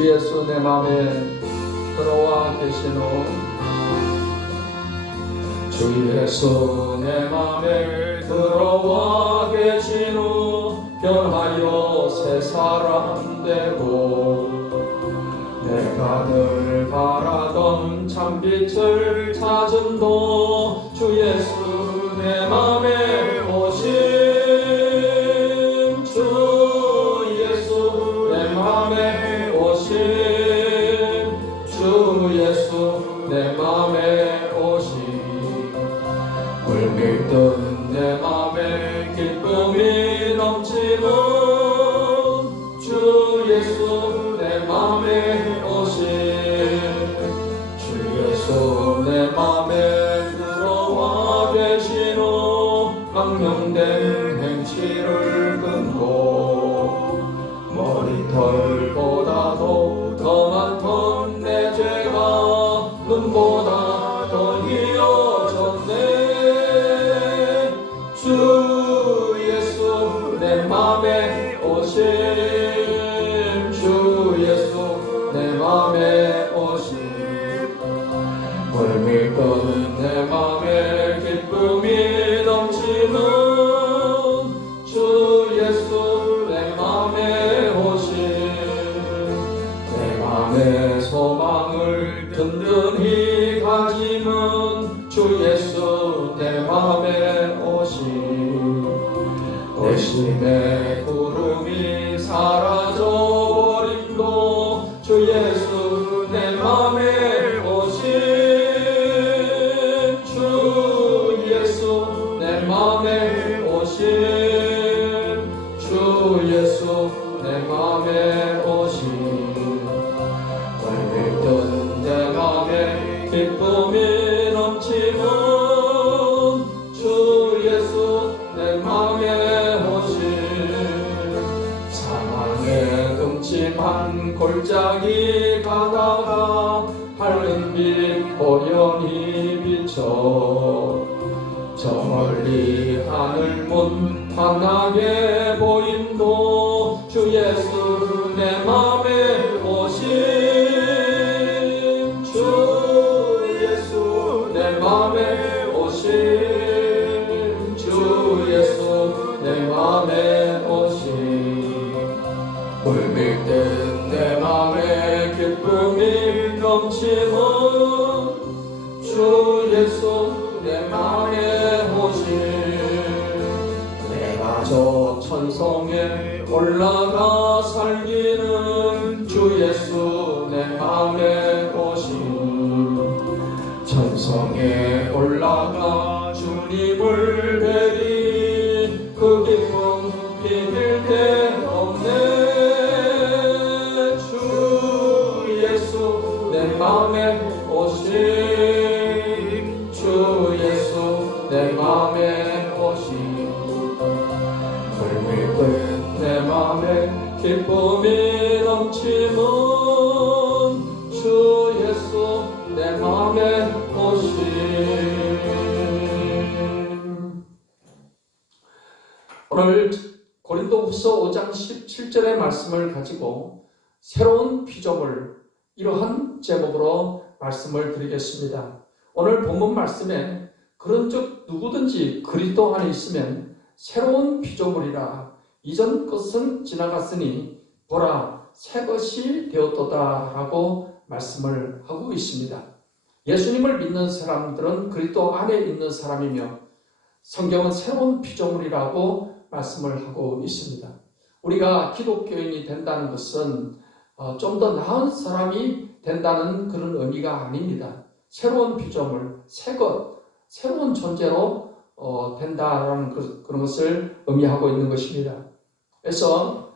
주 예수 내 맘에 들어와 계시노. 주 예수 내 맘에 들어와 계시노. 변하여 새 사람 되고 내가 늘 바라던 참빛을 찾음도 주 예수 내 맘에 오심. 주 예수 내 맘에 오심. 주 예수 내 맘에 오심. 물밀듯 내 맘에 기쁨이 넘치는 주 예수 내 맘에 오심. 주 예수 내 맘에 들어와 계시노. 망령된 행실을 끊고 머리털보다도 더 많던 내 죄가 눈보다 더 희어졌네. 주 예수 내 맘에 오심. 주 예수 내 맘에 오심. 물밀듯 내 맘에 기쁨이 넘치는 주 예수 내 맘에 오심. 내 맘의 소망을 든든히 가짐은 주 예수 내 맘에 오심. 내심의 구름이 사라져버림도 주 예수 내 맘에 오심. 주 예수 내 맘에 오심. 주 예수 내 맘에 오심. 물밀듯 내 맘에 기쁨이 넘치는 주 예수 내 맘에 오심. 사망의 음침한 골짜기 가다가 밝은 빛 호연히 비쳐 저 멀리 하늘문 환하게 보임도 주 예수 내 맘에 오심. 주 예수 내 맘에 오심. 주 예수 내 맘에 오심. 물밀듯 내 맘에 기쁨이 넘치는 주 예수 내 맘에 오심. 내가 저 천성에 올라가 살기는 주 예수 내 맘에 오심. 천성에 올라가 주님을 뵈리 그 기쁨 비밀 데 없네. 주 예수 내 맘에 오심. 주 예수 내 맘에 오심. 물밀듯 내 맘에 기쁨이 넘치는 주 예수 내 맘에 오심. 오늘 고린도후서 5장 17절의 말씀을 가지고 새로운 피조물, 이러한 제목으로 말씀을 드리겠습니다. 오늘 본문 말씀에 그런즉 누구든지 그리스도 안에 있으면 새로운 피조물이라. 이전 것은 지나갔으니 보라 새 것이 되었도다 라고 말씀을 하고 있습니다. 예수님을 믿는 사람들은 그리스도 안에 있는 사람이며 성경은 새로운 피조물이라고 말씀을 하고 있습니다. 우리가 기독교인이 된다는 것은 좀 더 나은 사람이 된다는 그런 의미가 아닙니다. 새로운 피조물, 새 것, 새로운 존재로 된다라는 그런 것을 의미하고 있는 것입니다. 그래서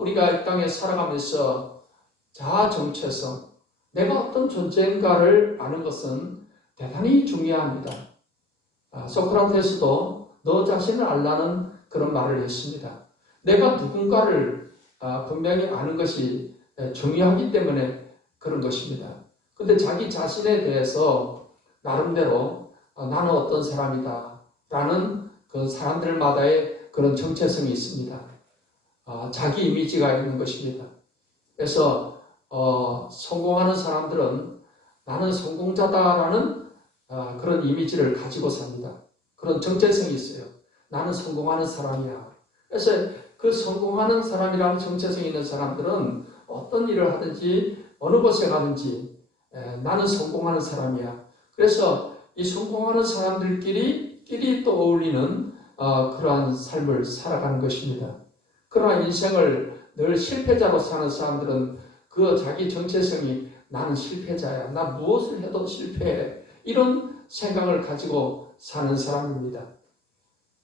우리가 이 땅에 살아가면서 자아 정체성, 내가 어떤 존재인가를 아는 것은 대단히 중요합니다. 소크라테스도 너 자신을 알라는 그런 말을 했습니다. 내가 누군가를 분명히 아는 것이 중요하기 때문에 그런 것입니다. 근데 자기 자신에 대해서 나름대로 나는 어떤 사람이다 라는 그 사람들마다의 그런 정체성이 있습니다. 자기 이미지가 있는 것입니다. 그래서 성공하는 사람들은 나는 성공자다라는 그런 이미지를 가지고 삽니다. 그런 정체성이 있어요. 나는 성공하는 사람이야. 그래서 그 성공하는 사람이라는 정체성이 있는 사람들은 어떤 일을 하든지 어느 곳에 가든지 나는 성공하는 사람이야. 그래서 이 성공하는 사람들끼리 또 어울리는 그러한 삶을 살아가는 것입니다. 그러나 인생을 늘 실패자로 사는 사람들은 그 자기 정체성이 나는 실패자야. 나 무엇을 해도 실패해. 이런 생각을 가지고 사는 사람입니다.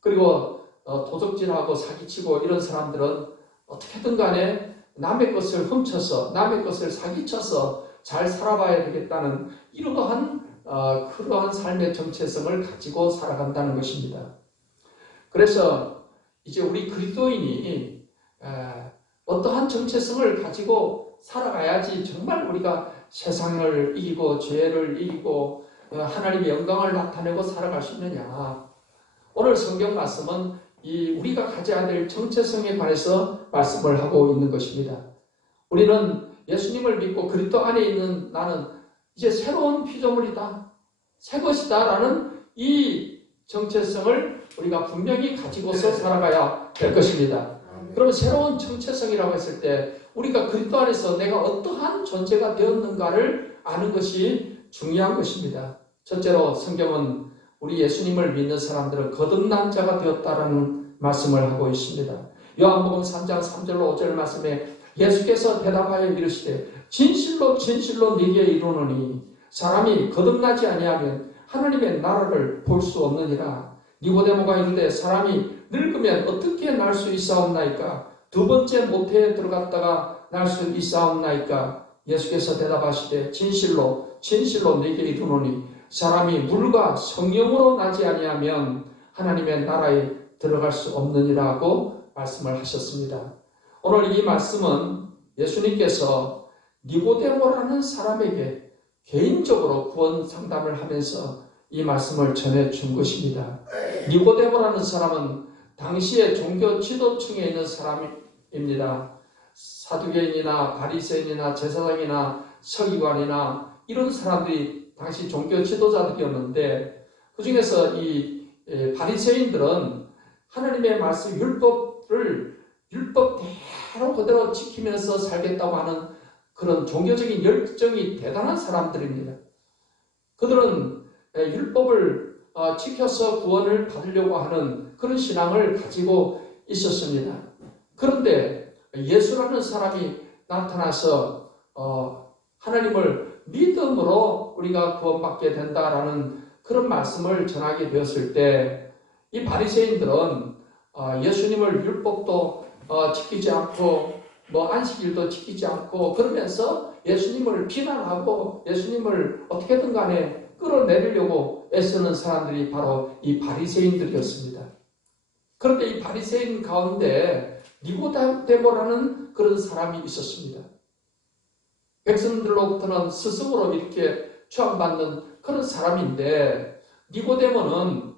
그리고 도적질하고 사기치고 이런 사람들은 어떻게든 간에 남의 것을 훔쳐서 남의 것을 사기쳐서 잘 살아봐야 되겠다는 이러한 그러한 삶의 정체성을 가지고 살아간다는 것입니다. 그래서 이제 우리 그리스도인이 어떠한 정체성을 가지고 살아가야지 정말 우리가 세상을 이기고 죄를 이기고 하나님의 영광을 나타내고 살아갈 수 있느냐. 오늘 성경 말씀은 우리가 가져야 될 정체성에 관해서 말씀을 하고 있는 것입니다. 우리는 예수님을 믿고 그리스도 안에 있는 나는 이제 새로운 피조물이다. 새 것이다. 라는 이 정체성을 우리가 분명히 가지고서 살아가야 될 것입니다. 그러면 새로운 정체성이라고 했을 때 우리가 그리스도 안에서 내가 어떠한 존재가 되었는가를 아는 것이 중요한 것입니다. 첫째로 성경은 우리 예수님을 믿는 사람들은 거듭난 자가 되었다라는 말씀을 하고 있습니다. 요한복음 3장 3절로 5절 말씀에 예수께서 대답하여 이르시되 진실로 진실로 네게 이르노니 사람이 거듭나지 아니하면 하나님의 나라를 볼 수 없느니라. 니고데모가 이르되 사람이 늙으면 어떻게 날 수 있사옵나이까? 두 번째 모태에 들어갔다가 날 수 있사옵나이까? 예수께서 대답하시되 진실로 진실로 네게 이르노니 사람이 물과 성령으로 나지 아니하면 하나님의 나라에 들어갈 수 없느니라고 말씀을 하셨습니다. 오늘 이 말씀은 예수님께서 니고데모라는 사람에게 개인적으로 구원 상담을 하면서 이 말씀을 전해준 것입니다. 니고데모라는 사람은 당시의 종교 지도층에 있는 사람입니다. 사두개인이나 바리새인이나 제사장이나 서기관이나 이런 사람들이 당시 종교 지도자들이었는데 그 중에서 이 바리새인들은 하나님의 말씀 율법대로 그대로 지키면서 살겠다고 하는 그런 종교적인 열정이 대단한 사람들입니다. 그들은 율법을 지켜서 구원을 받으려고 하는 그런 신앙을 가지고 있었습니다. 그런데 예수라는 사람이 나타나서 하나님을 믿음으로 우리가 구원받게 된다라는 그런 말씀을 전하게 되었을 때 이 바리새인들은 예수님을 율법도 지키지 않고 안식일도 지키지 않고 그러면서 예수님을 비난하고 예수님을 어떻게든 간에 끌어내리려고 애쓰는 사람들이 바로 이 바리새인들이었습니다. 그런데 이 바리새인 가운데 니고데모라는 그런 사람이 있었습니다. 백성들로부터는 스승으로 이렇게 추앙받는 그런 사람인데 니고데모는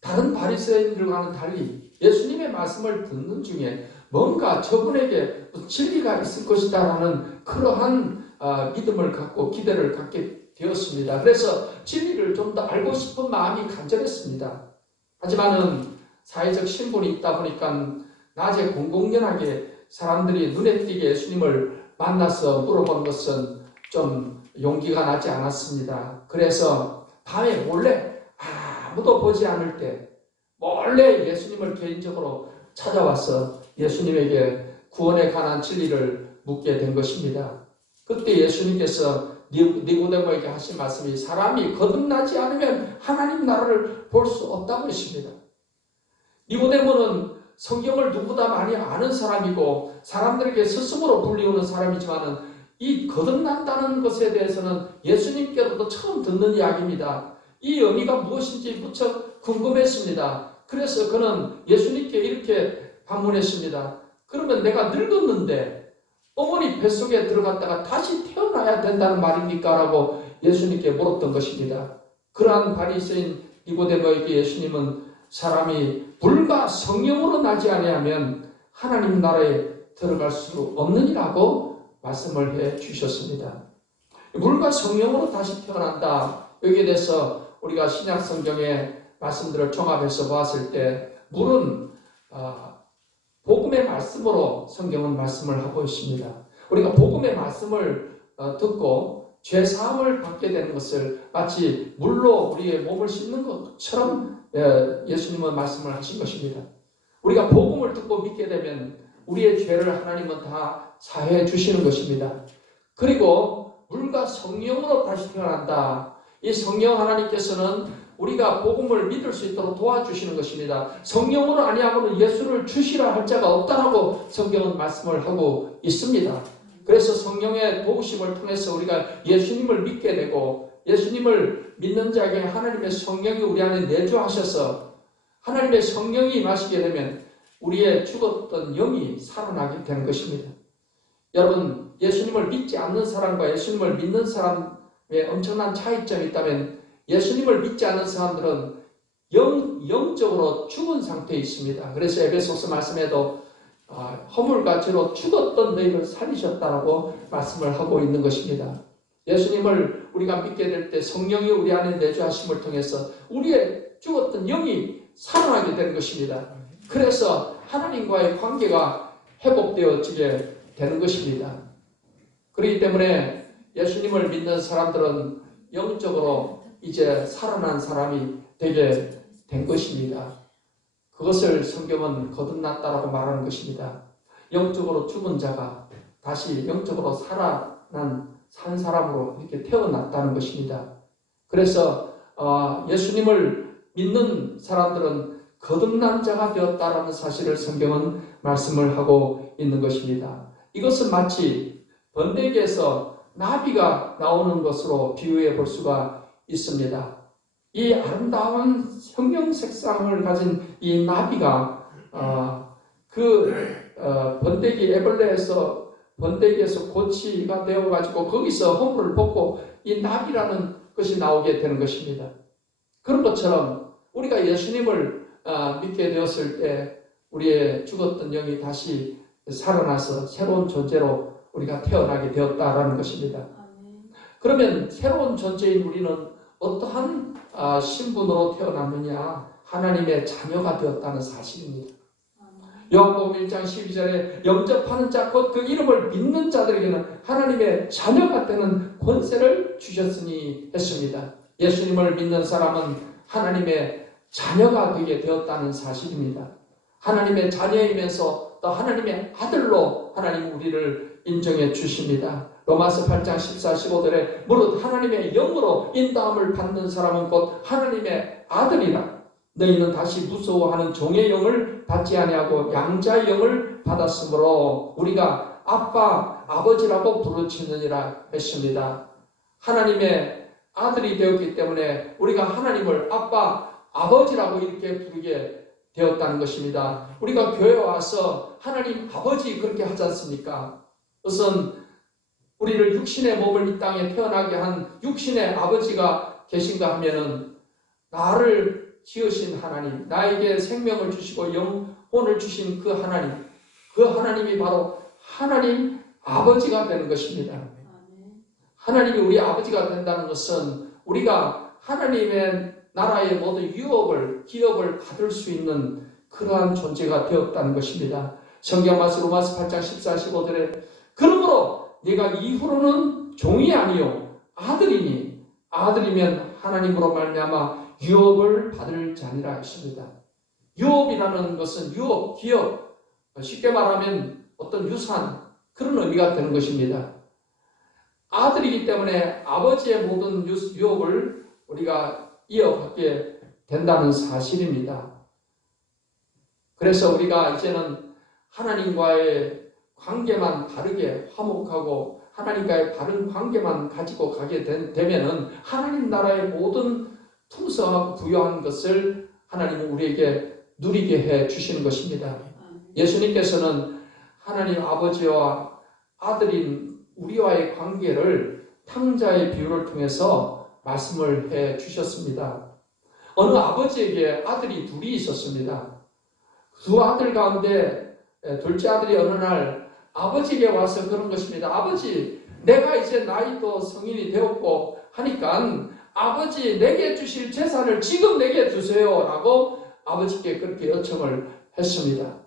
다른 바리새인들과는 달리 예수님의 말씀을 듣는 중에 뭔가 저분에게 진리가 있을 것이다라는 그러한 믿음을 갖고 기대를 갖게 되었습니다. 그래서 진리를 좀 더 알고 싶은 마음이 간절했습니다. 하지만은 사회적 신분이 있다 보니까 낮에 공공연하게 사람들이 눈에 띄게 예수님을 만나서 물어본 것은 좀 용기가 나지 않았습니다. 그래서 밤에 몰래 아무도 보지 않을 때 몰래 예수님을 개인적으로 찾아와서 예수님에게 구원에 관한 진리를 묻게 된 것입니다. 그때 예수님께서 니고데모에게 하신 말씀이 사람이 거듭나지 않으면 하나님 나라를 볼 수 없다고 했습니다. 니고데모는 성경을 누구보다 많이 아는 사람이고 사람들에게 스승으로 불리우는 사람이지만 이 거듭난다는 것에 대해서는 예수님께로도 처음 듣는 이야기입니다. 이 의미가 무엇인지 무척 궁금했습니다. 그래서 그는 예수님께 이렇게 반문했습니다. 그러면 내가 늙었는데 어머니 뱃속에 들어갔다가 다시 태어나야 된다는 말입니까? 라고 예수님께 물었던 것입니다. 그러한 바리새인 니고데모에게 예수님은 사람이 불과 성령으로 나지 아니하면 하나님 나라에 들어갈 수 없느니라고 말씀을 해 주셨습니다. 물과 성령으로 다시 태어난다. 여기에 대해서 우리가 신약 성경의 말씀들을 종합해서 보았을 때 물은 복음의 말씀으로 성경은 말씀을 하고 있습니다. 우리가 복음의 말씀을 듣고 죄사함을 받게 되는 것을 마치 물로 우리의 몸을 씻는 것처럼 예수님은 말씀을 하신 것입니다. 우리가 복음을 듣고 믿게 되면 우리의 죄를 하나님은 다 사해 주시는 것입니다. 그리고 물과 성령으로 다시 태어난다. 이 성령 하나님께서는 우리가 복음을 믿을 수 있도록 도와주시는 것입니다. 성령으로 아니하고는 예수를 주시라 할 자가 없다라고 성경은 말씀을 하고 있습니다. 그래서 성령의 도우심을 통해서 우리가 예수님을 믿게 되고 예수님을 믿는 자에게 하나님의 성령이 우리 안에 내주하셔서 하나님의 성령이 임하시게 되면 우리의 죽었던 영이 살아나게 되는 것입니다. 여러분, 예수님을 믿지 않는 사람과 예수님을 믿는 사람의 엄청난 차이점이 있다면 예수님을 믿지 않는 사람들은 영적으로 죽은 상태에 있습니다. 그래서 에베소서 말씀에도 허물과 죄로 죽었던 너희를 살리셨다라고 말씀을 하고 있는 것입니다. 예수님을 우리가 믿게 될 때 성령이 우리 안에 내주하심을 통해서 우리의 죽었던 영이 살아나게 되는 것입니다. 그래서 하나님과의 관계가 회복되어지게 되는 것입니다. 그렇기 때문에 예수님을 믿는 사람들은 영적으로 이제 살아난 사람이 되게 된 것입니다. 그것을 성경은 거듭났다라고 말하는 것입니다. 영적으로 죽은 자가 다시 영적으로 산 사람으로 이렇게 태어났다는 것입니다. 그래서 예수님을 믿는 사람들은 거듭난 자가 되었다라는 사실을 성경은 말씀을 하고 있는 것입니다. 이것은 마치 번데기에서 나비가 나오는 것으로 비유해 볼 수가 있습니다. 이 아름다운 형형 색상을 가진 이 나비가 번데기 애벌레에서 번데기에서 고치가 되어가지고 거기서 허물을 벗고 이 나비라는 것이 나오게 되는 것입니다. 그런 것처럼 우리가 예수님을 믿게 되었을 때 우리의 죽었던 영이 다시 살아나서 새로운 존재로 우리가 태어나게 되었다라는 것입니다. 그러면 새로운 존재인 우리는 어떠한 신분으로 태어났느냐? 하나님의 자녀가 되었다는 사실입니다. 요한복음 1장 12절에 영접하는 자 곧 그 이름을 믿는 자들에게는 하나님의 자녀가 되는 권세를 주셨으니 했습니다. 예수님을 믿는 사람은 하나님의 자녀가 되게 되었다는 사실입니다. 하나님의 자녀이면서 또 하나님의 아들로 하나님 우리를 인정해 주십니다. 로마서 8장 14, 15절에 무릇 하나님의 영으로 인도함을 받는 사람은 곧 하나님의 아들이라. 너희는 다시 무서워하는 종의 영을 받지 아니하고 양자의 영을 받았으므로 우리가 아빠, 아버지라고 부르짖느니라 했습니다. 하나님의 아들이 되었기 때문에 우리가 하나님을 아빠, 아버지라고 이렇게 부르게 되었다는 것입니다. 우리가 교회에 와서 하나님 아버지 그렇게 하지 않습니까? 우선 우리를 육신의 몸을 이 땅에 태어나게 한 육신의 아버지가 계신가 하면은 나를 지으신 하나님, 나에게 생명을 주시고 영혼을 주신 그 하나님이 바로 하나님 아버지가 되는 것입니다. 하나님이 우리 아버지가 된다는 것은 우리가 하나님의 나라의 모든 기업을 받을 수 있는 그러한 존재가 되었다는 것입니다. 성경 말씀 로마서 8장 14, 15절에 그러므로 네가 이후로는 종이 아니요 아들이니 아들이면 하나님으로 말미암아 유업을 받을 자니라 했습니다. 유업이라는 것은 기업, 쉽게 말하면 어떤 유산, 그런 의미가 되는 것입니다. 아들이기 때문에 아버지의 모든 유업을 우리가 이어받게 된다는 사실입니다. 그래서 우리가 이제는 하나님과의 관계만 바르게 화목하고 하나님과의 바른 관계만 가지고 가게 되면은 하나님 나라의 모든 풍성하고 부유한 것을 하나님은 우리에게 누리게 해 주시는 것입니다. 예수님께서는 하나님 아버지와 아들인 우리와의 관계를 탕자의 비유를 통해서 말씀을 해 주셨습니다. 어느 아버지에게 아들이 둘이 있었습니다. 두 아들 가운데 둘째 아들이 어느 날 아버지에게 와서 그런 것입니다. 아버지, 내가 이제 나이도 성인이 되었고 하니까 아버지 내게 주실 재산을 지금 내게 주세요 라고 아버지께 그렇게 요청을 했습니다.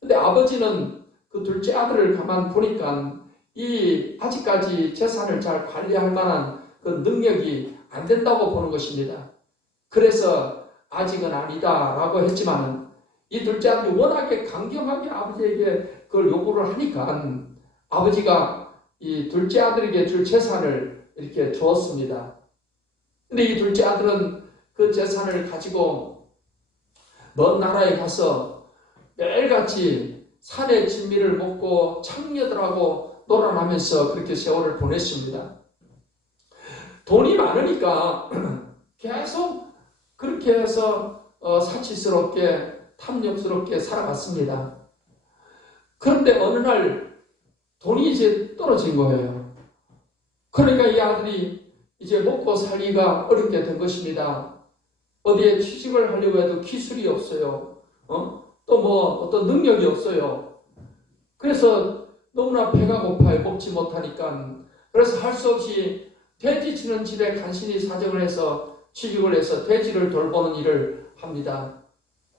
근데 아버지는 그 둘째 아들을 가만 보니까 이 아직까지 재산을 잘 관리할 만한 그 능력이 안 된다고 보는 것입니다. 그래서 아직은 아니다 라고 했지만 이 둘째 아들이 워낙에 강경하게 아버지에게 그걸 요구를 하니까 아버지가 이 둘째 아들에게 줄 재산을 이렇게 주었습니다. 근데 이 둘째 아들은 그 재산을 가지고 먼 나라에 가서 매일같이 산의 진미를 먹고 창녀들하고 놀아나면서 그렇게 세월을 보냈습니다. 돈이 많으니까 계속 그렇게 해서 사치스럽게 탐욕스럽게 살아갔습니다. 그런데 어느 날 돈이 이제 떨어진 거예요. 그러니까 이 아들이 이제 먹고 살기가 어렵게 된 것입니다. 어디에 취직을 하려고 해도 기술이 없어요. 또 뭐 어떤 능력이 없어요. 그래서 너무나 배가 고파요. 먹지 못하니까. 그래서 할 수 없이 돼지 치는 집에 간신히 사정을 해서 취직을 해서 돼지를 돌보는 일을 합니다.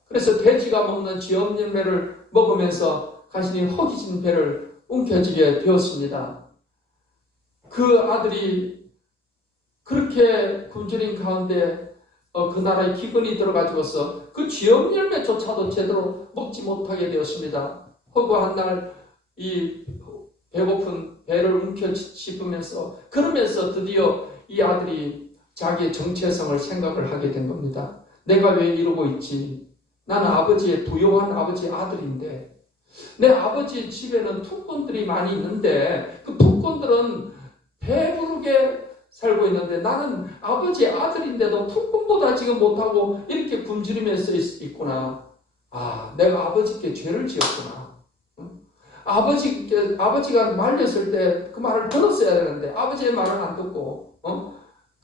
그래서 돼지가 먹는 지엄열매를 먹으면서 간신히 허기진 배를 움켜쥐게 되었습니다. 그 아들이 그렇게 굶주린 가운데 그 나라에 기근이 들어가지고서 그 지엄열매조차도 제대로 먹지 못하게 되었습니다. 허구한 날 이 배고픈 배를 움켜쥐으면서 그러면서 드디어 이 아들이 자기의 정체성을 생각을 하게 된 겁니다. 내가 왜 이러고 있지? 나는 아버지의 부요한 아버지 아들인데 내 아버지 집에는 툭꾼들이 많이 있는데 그 툭꾼들은 배부르게 살고 있는데 나는 아버지 아들인데도 툭꾼보다 지금 못하고 이렇게 굶주리면서 있구나. 아, 내가 아버지께 죄를 지었구나. 아버지가 말렸을 때 그 말을 들었어야 되는데 아버지의 말은 안 듣고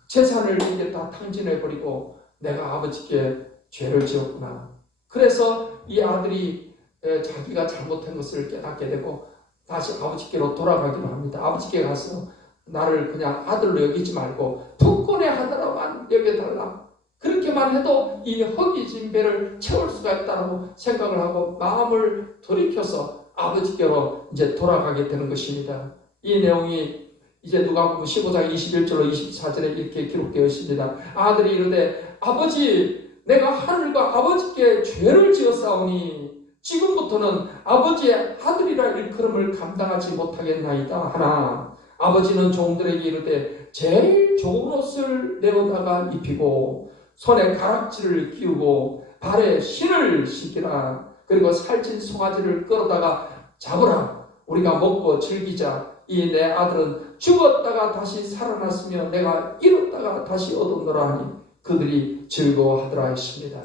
재산을 이렇게 다 탕진해버리고 내가 아버지께 죄를 지었구나. 그래서 이 아들이 자기가 잘못한 것을 깨닫게 되고 다시 아버지께로 돌아가기로 합니다. 아버지께 가서 나를 그냥 아들로 여기지 말고 툭꾼의 아들로만 여겨달라. 그렇게만 해도 이 허기진 배를 채울 수가 있다고 생각을 하고 마음을 돌이켜서 아버지께로 이제 돌아가게 되는 것입니다. 이 내용이 이제 누가복음 15장 21절로 24절에 이렇게 기록되어 있습니다. 아들이 이르되 아버지 내가 하늘과 아버지께 죄를 지었사오니 지금부터는 아버지의 아들이라 일컬음을 감당하지 못하겠나이다 하나 아버지는 종들에게 이르되 제일 좋은 옷을 내어다가 입히고 손에 가락지를 끼우고 발에 신을 신기라. 그리고 살찐 송아지를 끌어다가 잡으라. 우리가 먹고 즐기자. 이 내 아들은 죽었다가 다시 살아났으며 내가 잃었다가 다시 얻었노라 하니 그들이 즐거워하더라 했습니다.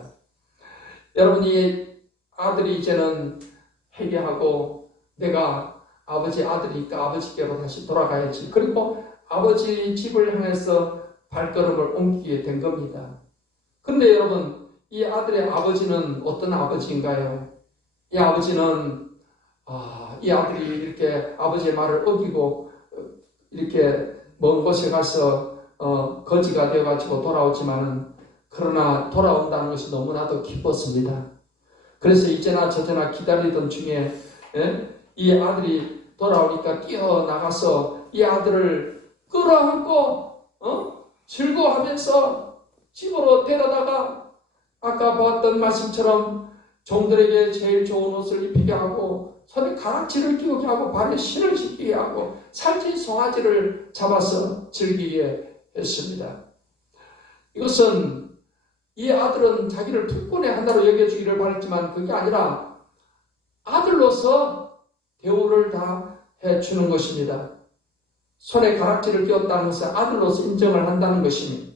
여러분 이 아들이 이제는 회개하고 내가 아버지 아들이니까 아버지께로 다시 돌아가야지. 그리고 아버지 집을 향해서 발걸음을 옮기게 된 겁니다. 그런데 여러분 이 아들의 아버지는 어떤 아버지인가요? 이 아버지는 이 아들이 이렇게 아버지의 말을 어기고 이렇게 먼 곳에 가서 거지가 되어가지고 돌아오지만은 그러나 돌아온다는 것이 너무나도 기뻤습니다. 그래서 이제나 저제나 기다리던 중에 이 아들이 돌아오니까 뛰어나가서 이 아들을 끌어안고 즐거워하면서 집으로 데려다가 아까 보았던 말씀처럼 종들에게 제일 좋은 옷을 입히게 하고 손에 가락지를 끼우게 하고 발에 신을 신기게 하고 살찐 송아지를 잡아서 즐기게 했습니다. 이것은 이 아들은 자기를 툭꾼의 하나로 여겨주기를 바랬지만 그게 아니라 아들로서 대우를 다 해주는 것입니다. 손에 가락지를 끼웠다는 것은 아들로서 인정을 한다는 것이니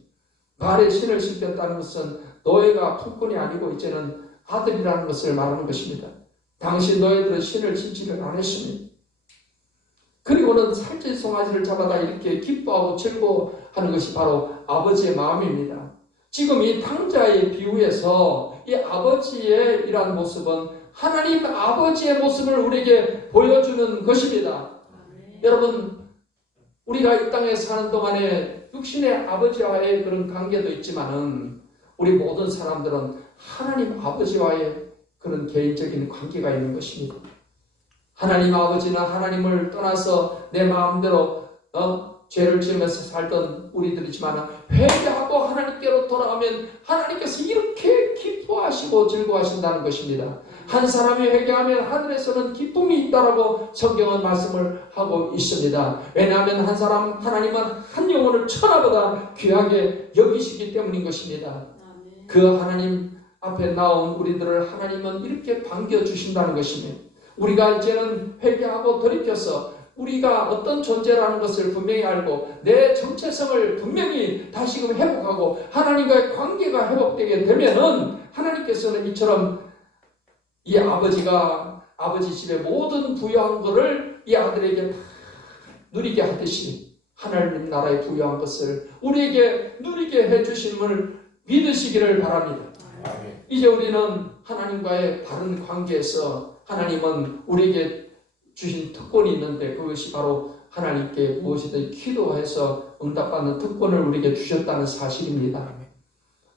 발에 신을 신겼다는 것은 너희가 툭꾼이 아니고 이제는 아들이라는 것을 말하는 것입니다. 당시 너희들은 신을 신지를 안 했으니 그리고는 살찐 송아지를 잡아다 이렇게 기뻐하고 즐거워하는 것이 바로 아버지의 마음입니다. 지금 이 탕자의 비유에서 이 아버지의 이러한 모습은 하나님 아버지의 모습을 우리에게 보여주는 것입니다. 여러분, 우리가 이 땅에 사는 동안에 육신의 아버지와의 그런 관계도 있지만은 우리 모든 사람들은 하나님 아버지와의 그런 개인적인 관계가 있는 것입니다. 하나님 아버지는 하나님을 떠나서 내 마음대로 죄를 지으면서 살던 우리들이지만 회개하고 하나님께로 돌아가면 하나님께서 이렇게 기뻐하시고 즐거워하신다는 것입니다. 한 사람이 회개하면 하늘에서는 기쁨이 있다라고 성경은 말씀을 하고 있습니다. 왜냐하면 한 사람, 하나님은 한 영혼을 천하보다 귀하게 여기시기 때문인 것입니다. 그 하나님 앞에 나온 우리들을 하나님은 이렇게 반겨주신다는 것입니다. 우리가 이제는 회개하고 돌이켜서 우리가 어떤 존재라는 것을 분명히 알고 내 정체성을 분명히 다시금 회복하고 하나님과의 관계가 회복되게 되면은 하나님께서는 이처럼 이 아버지가 아버지 집에 모든 부여한 것을 이 아들에게 다 누리게 하듯이 하나님 나라에 부여한 것을 우리에게 누리게 해주심을 믿으시기를 바랍니다. 이제 우리는 하나님과의 바른 관계에서 하나님은 우리에게 주신 특권이 있는데 그것이 바로 하나님께 무엇이든 기도해서 응답받는 특권을 우리에게 주셨다는 사실입니다.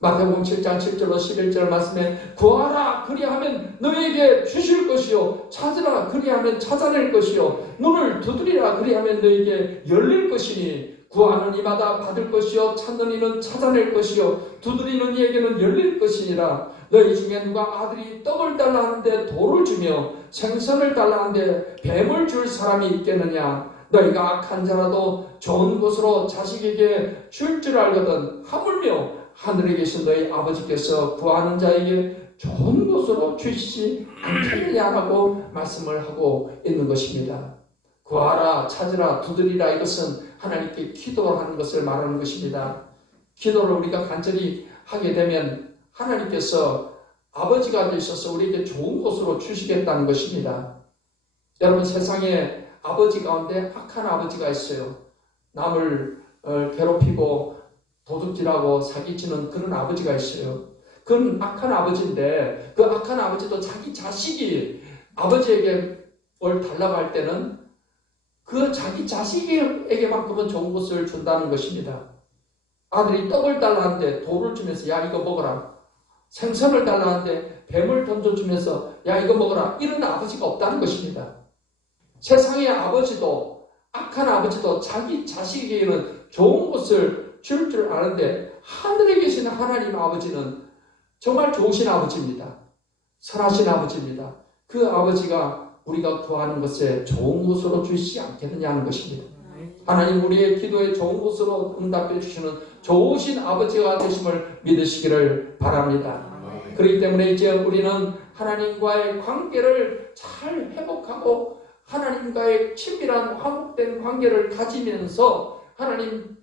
마태복음 7장 7절로 11절 말씀에 구하라 그리하면 너희에게 주실 것이요 찾으라 그리하면 찾아낼 것이요 문을 두드리라 그리하면 너희에게 열릴 것이니 구하는 이마다 받을 것이요 찾는 이는 찾아낼 것이요 두드리는 이에게는 열릴 것이니라. 너희 중에 누가 아들이 떡을 달라 하는데 돌을 주며 생선을 달라 하는데 뱀을 줄 사람이 있겠느냐. 너희가 악한 자라도 좋은 것으로 자식에게 줄 줄 알거든 하물며 하늘에 계신 너희 아버지께서 구하는 자에게 좋은 것으로 주시지 않겠느냐라고 말씀을 하고 있는 것입니다. 구하라 찾으라 두드리라 이것은 하나님께 기도하는 것을 말하는 것입니다. 기도를 우리가 간절히 하게 되면 하나님께서 아버지가 되셔서 우리에게 좋은 것으로 주시겠다는 것입니다. 여러분 세상에 아버지 가운데 악한 아버지가 있어요. 남을 괴롭히고 도둑질하고 사기치는 그런 아버지가 있어요. 그건 악한 아버지인데 그 악한 아버지도 자기 자식이 아버지에게 뭘 달라고 할 때는 그 자기 자식에게만큼은 좋은 것을 준다는 것입니다. 아들이 떡을 달라는데 돌을 주면서 야 이거 먹어라. 생선을 달라는데 뱀을 던져주면서 야 이거 먹어라. 이런 아버지가 없다는 것입니다. 세상의 아버지도 악한 아버지도 자기 자식에게는 좋은 것을 줄 줄 아는데 하늘에 계신 하나님 아버지는 정말 좋으신 아버지입니다. 선하신 아버지입니다. 그 아버지가 우리가 구하는 것에 좋은 것으로 주시지 않겠느냐는 것입니다. 하나님 우리의 기도에 좋은 것으로 응답해 주시는 좋으신 아버지가 되심을 믿으시기를 바랍니다. 그렇기 때문에 이제 우리는 하나님과의 관계를 잘 회복하고 하나님과의 친밀한 화목된 관계를 가지면서 하나님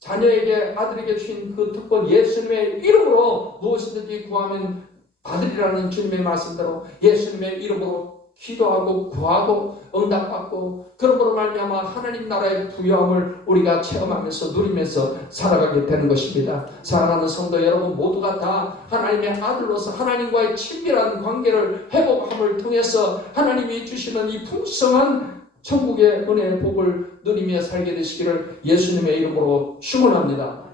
자녀에게 아들에게 주신 그 특권 예수님의 이름으로 무엇이든지 구하면 받으리라는 주님의 말씀대로 예수님의 이름으로 기도하고 구하고 응답받고 그러므로 말미암아 하나님 나라의 부유함을 우리가 체험하면서 누리면서 살아가게 되는 것입니다. 사랑하는 성도 여러분 모두가 다 하나님의 아들로서 하나님과의 친밀한 관계를 회복함을 통해서 하나님이 주시는 이 풍성한 천국의 은혜의 복을 누리며 살게 되시기를 예수님의 이름으로 축원합니다.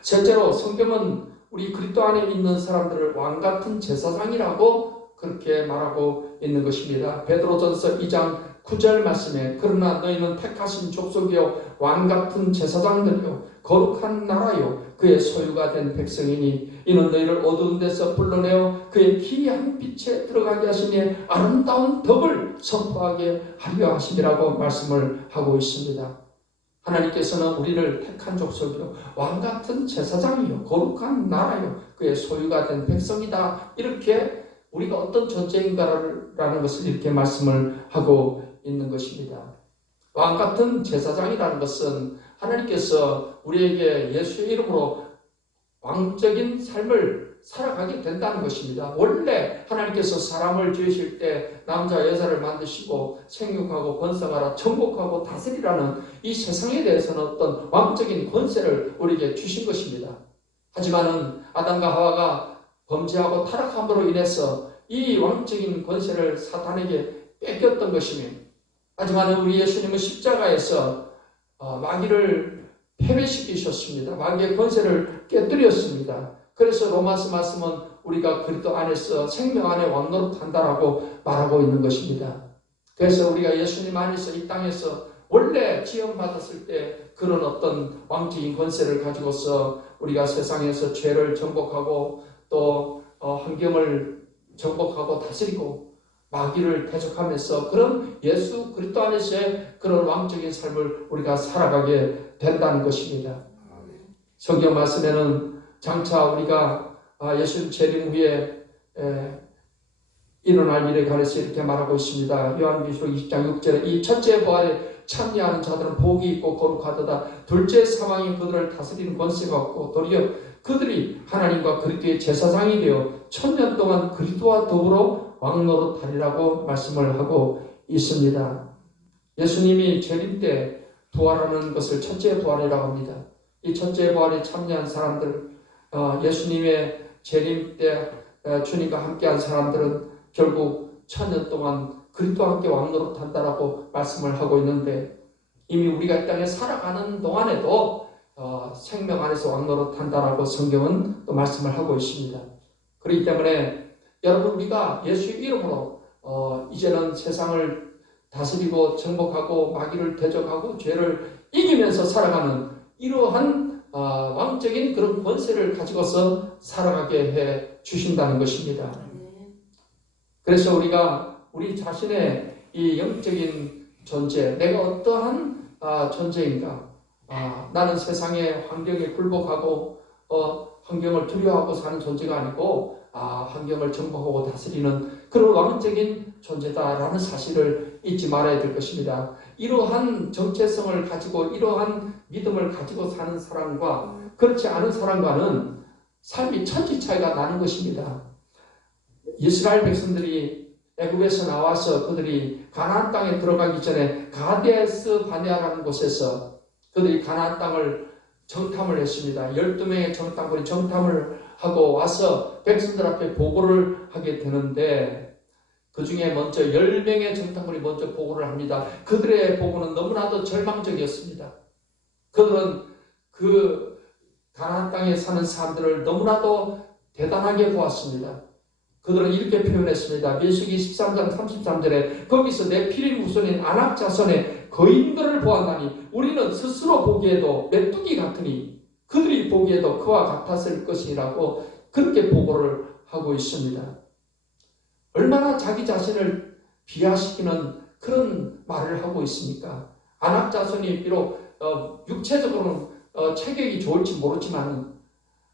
셋째로 성경은 우리 그리스도 안에 있는 사람들을 왕같은 제사장이라고 그렇게 말하고 있는 것입니다. 베드로전서 2장 9절 말씀에 그러나 너희는 택하신 족속이요 왕같은 제사장들이요 거룩한 나라요 그의 소유가 된 백성이니 이는 너희를 어두운 데서 불러내어 그의 기이한 빛에 들어가게 하시니 아름다운 덕을 선포하게 하려 하심이라고 말씀을 하고 있습니다. 하나님께서는 우리를 택한 족속이요 왕같은 제사장이요 거룩한 나라요 그의 소유가 된 백성이다. 이렇게 우리가 어떤 존재인가라는 것을 이렇게 말씀을 하고 있는 것입니다. 왕같은 제사장이라는 것은 하나님께서 우리에게 예수의 이름으로 왕적인 삶을 살아가게 된다는 것입니다. 원래 하나님께서 사람을 지으실 때 남자 여자를 만드시고 생육하고 번성하라 정복하고 다스리라는 이 세상에 대해서는 어떤 왕적인 권세를 우리에게 주신 것입니다. 하지만은 아담과 하와가 범죄하고 타락함으로 인해서 이 왕적인 권세를 사탄에게 뺏겼던 것이며, 하지만 우리 예수님은 십자가에서 마귀를 패배시키셨습니다. 마귀의 권세를 깨뜨렸습니다. 그래서 로마서 말씀은 우리가 그리스도 안에서 생명 안에 왕노릇한다라고 말하고 있는 것입니다. 그래서 우리가 예수님 안에서 이 땅에서 원래 지원받았을 때 그런 어떤 왕적인 권세를 가지고서 우리가 세상에서 죄를 정복하고 또 환경을 정복하고 다스리고 마귀를 대적하면서 그런 예수 그리스도 안에서의 그런 왕적인 삶을 우리가 살아가게 된다는 것입니다. 성경 말씀에는 장차 우리가 예수 재림 후에 일어날 일에 관해서 이렇게 말하고 있습니다. 요한계시록 20장 6절에 이 첫째 부활에 참여하는 자들은 복이 있고 거룩하도다. 둘째 사망이 그들을 다스리는 권세가 없고 도리어 그들이 하나님과 그리스도의 제사장이 되어 천년 동안 그리스도와 더불어 왕노릇하리라고 말씀을 하고 있습니다. 예수님이 재림 때 부활하는 것을 첫째 부활이라고 합니다. 이 첫째 부활에 참여한 사람들, 예수님의 재림 때 주님과 함께한 사람들은 결국 천년 동안 그리스도와 함께 왕노릇한다라고 말씀을 하고 있는데, 이미 우리가 이 땅에 살아가는 동안에도 생명 안에서 왕노릇한다라고 성경은 또 말씀을 하고 있습니다. 그렇기 때문에 여러분, 우리가 예수의 이름으로 이제는 세상을 다스리고 정복하고 마귀를 대적하고 죄를 이기면서 살아가는 이러한 왕적인 그런 권세를 가지고서 살아가게 해 주신다는 것입니다. 그래서 우리가 우리 자신의 이 영적인 존재, 내가 어떠한 존재인가, 나는 세상의 환경에 굴복하고 환경을 두려워하고 사는 존재가 아니고 환경을 정복하고 다스리는 그런 왕적인 존재다라는 사실을 잊지 말아야 될 것입니다. 이러한 정체성을 가지고 이러한 믿음을 가지고 사는 사람과 그렇지 않은 사람과는 삶이 천지 차이가 나는 것입니다. 이스라엘 백성들이 애굽에서 나와서 그들이 가나안 땅에 들어가기 전에 가데스 바네아라는 곳에서 그들이 가나안 땅을 정탐을 했습니다. 12명의 정탐꾼이 정탐을 하고 와서 백성들 앞에 보고를 하게 되는데, 그 중에 먼저 10명의 정탐꾼이 먼저 보고를 합니다. 그들의 보고는 너무나도 절망적이었습니다. 그들은 그 가나안 땅에 사는 사람들을 너무나도 대단하게 보았습니다. 그들은 이렇게 표현했습니다. 민수기 13장 33절에 거기서 내 피림 후손인 아낙 자손의 거인들을 보았나니 우리는 스스로 보기에도 메뚜기 같으니 그들이 보기에도 그와 같았을 것이라고 그렇게 보고를 하고 있습니다. 얼마나 자기 자신을 비하시키는 그런 말을 하고 있습니까? 아낙 자손이 비록 육체적으로는 체격이 좋을지 모르지만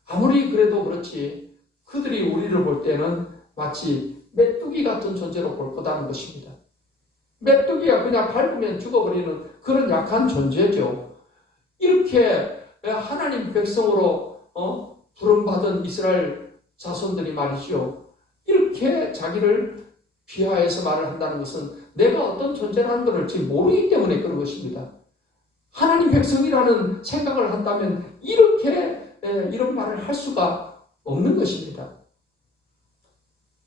아무리 그래도 그렇지 그들이 우리를 볼 때는 마치 메뚜기 같은 존재로 볼 거다는 것입니다. 메뚜기가 그냥 밟으면 죽어버리는 그런 약한 존재죠. 이렇게 하나님 백성으로 부름받은 이스라엘 자손들이 말이죠. 이렇게 자기를 비하해서 말을 한다는 것은 내가 어떤 존재라는 것을 지금 모르기 때문에 그런 것입니다. 하나님 백성이라는 생각을 한다면 이렇게 이런 말을 할 수가 없는 것입니다.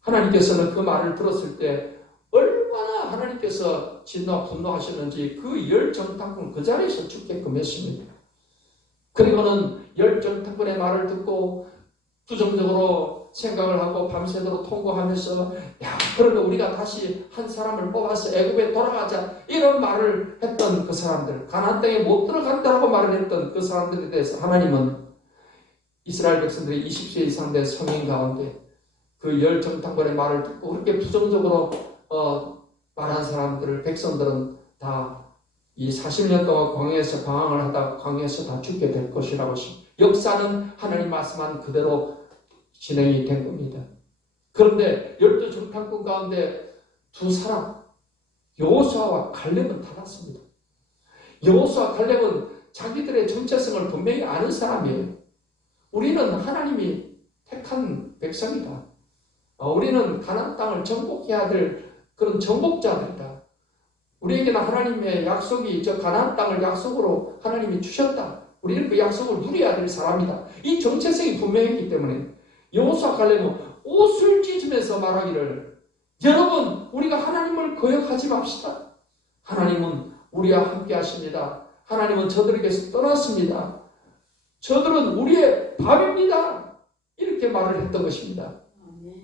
하나님께서는 그 말을 들었을 때 얼마나 하나님께서 진노와 분노하셨는지 그 열 정탐꾼 그 자리에서 죽게끔 했습니다. 그리고는 열 정탐꾼의 말을 듣고 부정적으로 생각을 하고 밤새도록 통곡하면서 그러면 우리가 다시 한 사람을 뽑아서 애굽에 돌아가자 이런 말을 했던 그 사람들, 가나안 땅에 못 들어간다고 말을 했던 그 사람들에 대해서 하나님은 이스라엘 백성들이 20세 이상 된 성인 가운데 그 열 정탐꾼의 말을 듣고 그렇게 부정적으로 말한 사람들을 백성들은 다 이 40년 동안 광야에서 방황을 하다 광야에서 다 죽게 될 것이라고 역사는 하나님 말씀한 그대로 진행이 된 겁니다. 그런데 12 정탐꾼 가운데 두 사람 여호수아와 갈렙은 달랐습니다. 여호수아 갈렙은 자기들의 정체성을 분명히 아는 사람이에요. 우리는 하나님이 택한 백성이다. 우리는 가나안 땅을 정복해야 될 그런 정복자들이다. 우리에게는 하나님의 약속이 저 가나안 땅을 약속으로 하나님이 주셨다. 우리는 그 약속을 누려야 될 사람이다. 이 정체성이 분명했기 때문에 여호수아 갈렙은 옷을 찢으면서 주시면서 말하기를 여러분 우리가 하나님을 거역하지 맙시다. 하나님은 우리와 함께 하십니다. 하나님은 저들에게서 떠났습니다. 저들은 우리의 밥입니다. 이렇게 말을 했던 것입니다.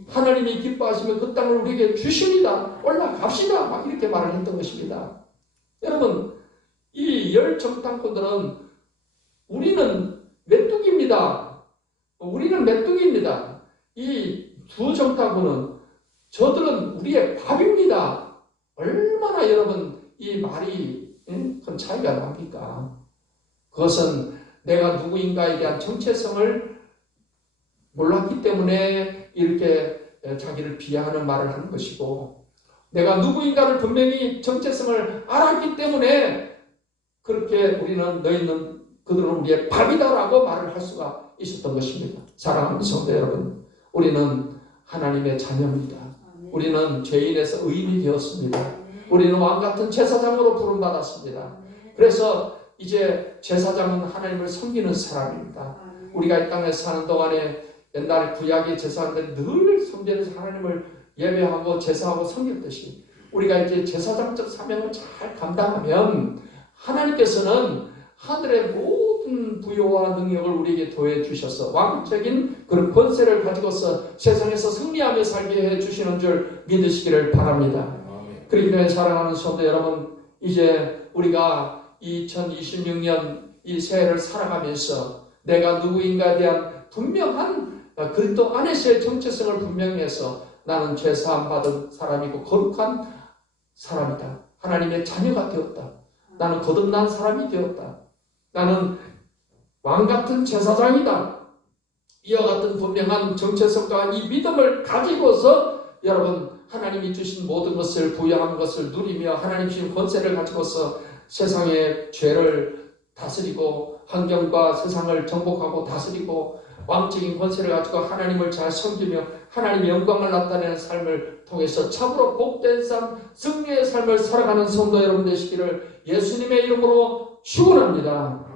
하나님이 기뻐하시면 그 땅을 우리에게 주십니다. 올라갑시다. 막 이렇게 말을 했던 것입니다. 여러분 이 열 정탐꾼들은 우리는 메뚜기입니다. 우리는 메뚜기입니다. 이 두 정탐꾼은 저들은 우리의 밥입니다. 얼마나 여러분 이 말이 큰 차이가 납니까? 그것은 내가 누구인가에 대한 정체성을 몰랐기 때문에 이렇게 자기를 비하하는 말을 하는 것이고, 내가 누구인가를 분명히 정체성을 알았기 때문에 그렇게 우리는 너희는 그들은 우리의 밥이다라고 말을 할 수가 있었던 것입니다. 사랑하는 성도 여러분, 우리는 하나님의 자녀입니다. 우리는 죄인에서 의인이 되었습니다. 우리는 왕같은 제사장으로 부름받았습니다. 그래서 이제 제사장은 하나님을 섬기는 사람입니다. 우리가 이 땅에 사는 동안에 옛날 구약의 제사장들이 늘 성전에서 하나님을 예배하고 제사하고 섬겼듯이 우리가 이제 제사장적 사명을 잘 감당하면 하나님께서는 하늘의 모든 부여와 능력을 우리에게 더해 주셔서 왕적인 그런 권세를 가지고서 세상에서 승리하며 살게 해 주시는 줄 믿으시기를 바랍니다. 그렇기 때문에 사랑하는 성도 여러분, 이제 우리가 2026년 이 새해를 살아가면서 내가 누구인가에 대한 분명한 그리스도 안에서의 정체성을 분명히 해서 나는 죄사함 받은 사람이고 거룩한 사람이다. 하나님의 자녀가 되었다. 나는 거듭난 사람이 되었다. 나는 왕같은 제사장이다. 이와 같은 분명한 정체성과 이 믿음을 가지고서 여러분 하나님이 주신 모든 것을 부여한 것을 누리며 하나님 주신 권세를 가지고서 세상의 죄를 다스리고 환경과 세상을 정복하고 다스리고 왕적인 권세를 가지고 하나님을 잘 섬기며 하나님의 영광을 나타내는 삶을 통해서 참으로 복된 삶, 승리의 삶을 살아가는 성도 여러분 되시기를 예수님의 이름으로 축원합니다.